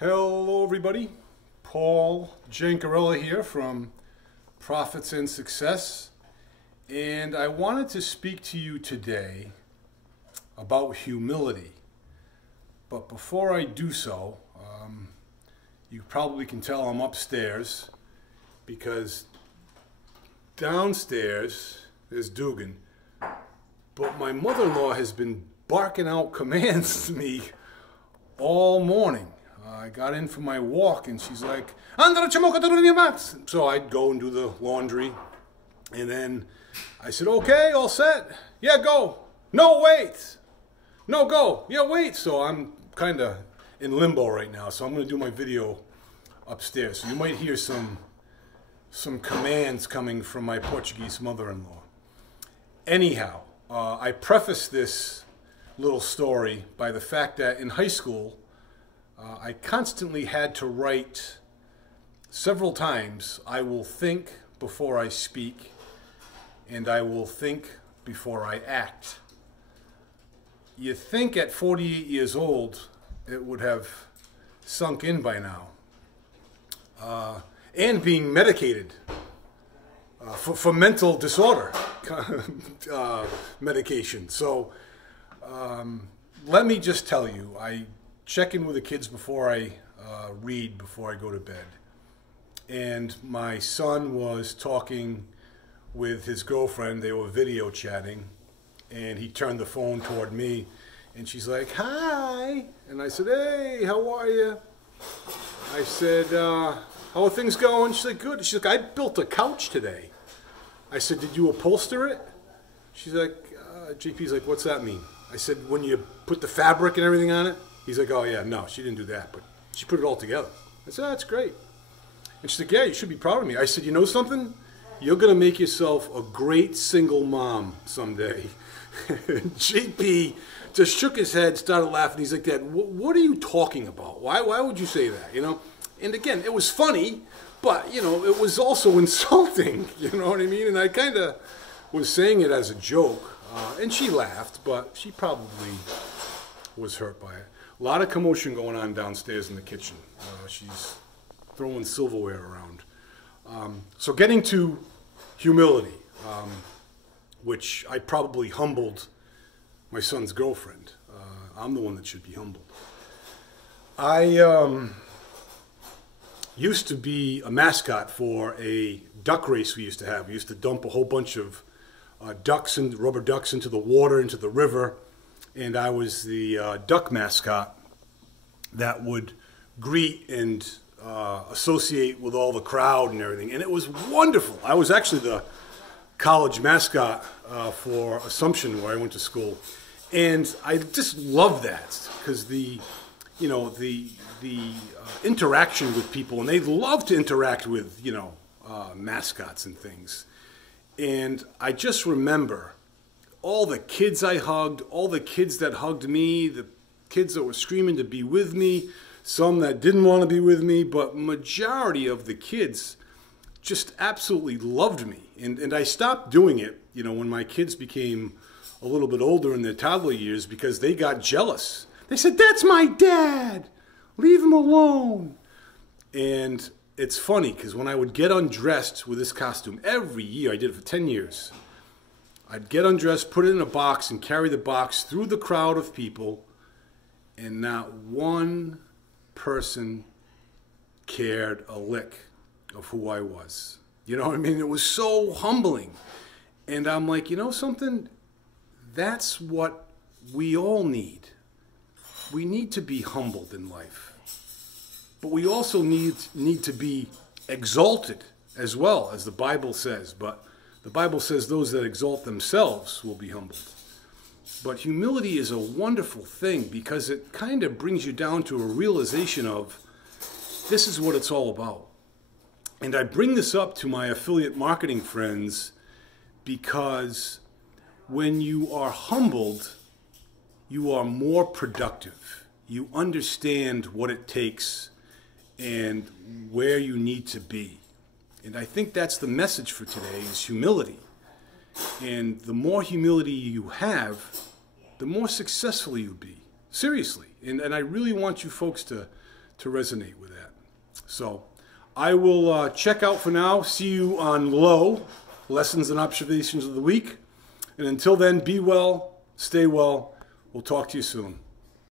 Hello everybody, Paul Jancarella here from Profits and Success, and I wanted to speak to you today about humility. But before I do so, you probably can tell I'm upstairs because downstairs is Dugan, but my mother-in-law has been barking out commands to me all morning. I got in for my walk and she's like, so I'd go and do the laundry. And then I said, okay, all set. Yeah, go. No, wait. No, go. Yeah, wait. So I'm kind of in limbo right now. So I'm going to do my video upstairs. So you might hear some commands coming from my Portuguese mother-in-law. Anyhow, I preface this little story by the fact that in high school, I constantly had to write several times, I will think before I speak, and I will think before I act. You think at 48 years old, it would have sunk in by now. And being medicated for mental disorder medication. So let me just tell you, I check in with the kids before I read, before I go to bed. And my son was talking with his girlfriend. They were video chatting. And he turned the phone toward me. And she's like, hi. And I said, hey, how are you? I said, how are things going? She's like, good. She's like, I built a couch today. I said, did you upholster it? She's like, JP's like, what's that mean? I said, when you put the fabric and everything on it? He's like, oh yeah, no, she didn't do that, but she put it all together. I said, oh, that's great. And she's like, yeah, you should be proud of me. I said, you know something? You're going to make yourself a great single mom someday. JP just shook his head, started laughing. He's like, Dad, what are you talking about? Why would you say that, you know? And again, it was funny, but, you know, it was also insulting, you know what I mean? And I kind of was saying it as a joke, and she laughed, but she probably was hurt by it. A lot of commotion going on downstairs in the kitchen. She's throwing silverware around. So getting to humility, which I probably humbled my son's girlfriend. I'm the one that should be humbled. I used to be a mascot for a duck race we used to have. We used to dump a whole bunch of rubber ducks into the water, into the river. And I was the duck mascot that would greet and associate with all the crowd and everything. And it was wonderful. I was actually the college mascot for Assumption, where I went to school. And I just loved that because the interaction with people, and they love to interact with, mascots and things. And I just remember all the kids I hugged, all the kids that hugged me, the kids that were screaming to be with me, some that didn't want to be with me, but majority of the kids just absolutely loved me. And I stopped doing it, when my kids became a little bit older in their toddler years because they got jealous. They said, that's my dad, leave him alone. And it's funny because when I would get undressed with this costume every year, I did it for 10 years, I'd get undressed, put it in a box, and carry the box through the crowd of people, and not one person cared a lick of who I was. You know what I mean? It was so humbling. And I'm like, you know something? That's what we all need. We need to be humbled in life. But we also need to be exalted as well, as the Bible says. But the Bible says those that exalt themselves will be humbled. But humility is a wonderful thing because it kind of brings you down to a realization of this is what it's all about. And I bring this up to my affiliate marketing friends because when you are humbled, you are more productive. You understand what it takes and where you need to be. And I think that's the message for today is humility. And the more humility you have, the more successful you'll be. Seriously. And I really want you folks to to resonate with that. So I will check out for now. See you on Low, Lessons and Observations of the Week. And until then, be well, stay well. We'll talk to you soon.